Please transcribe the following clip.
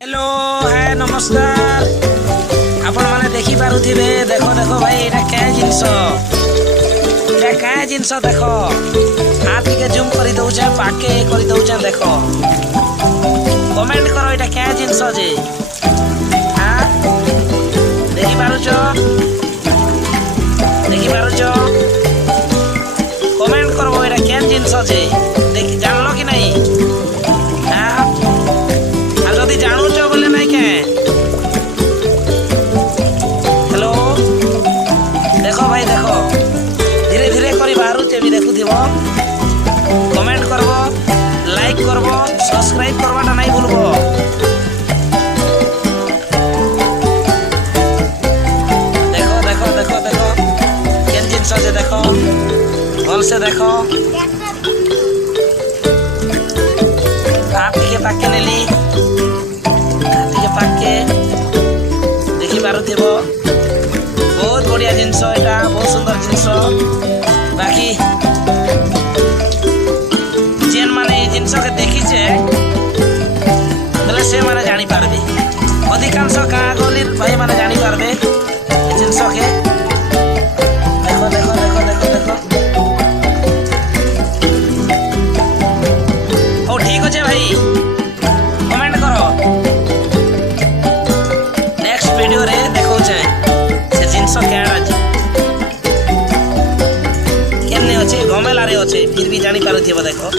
Hello hi नमस्कार आपण माने देखि पारुथिबे देखो देखो भाई एटा क्या जिनस देखो हाथ के जूम करी दउछे पाके करी दउछे देखो कमेंट करो एटा क्या जिनस जे हां देखि पारुछो कमेंट करबो एटा क्या जिनस जे देखि जानलो कि नहीं हां आ जदी जानुछो बोले नहीं के हेलो देखो भाई देखो धीरे धीरे करी बाहरुचे भी देखुथिबो कमेंट करबो लाइक करबो सब्सक्राइब करवाटा नहीं भूलबो। देखो देखो देखो देखो केन जिनस जे देखो भल से देखो आप के पाके नेली पाके देखि पारुथिबो बहुत बढ़िया जिनस एटा बहुत सुंदर जिनस बाकी जेन माने जिनस के देखी छे बोले से माने जानी पारबे अधिकांश का गलिर भाई माने जानी पारबे जिनस के देखो देखो देखो देखो देखो ओ ठीक আছে भाई कमेंट करो नेक्स्ट वीडियो रे देखो छे से जिनस केड़ा अछि केने अछि घमेला रे अछि फिर भी जानी पारुथिबो देखो।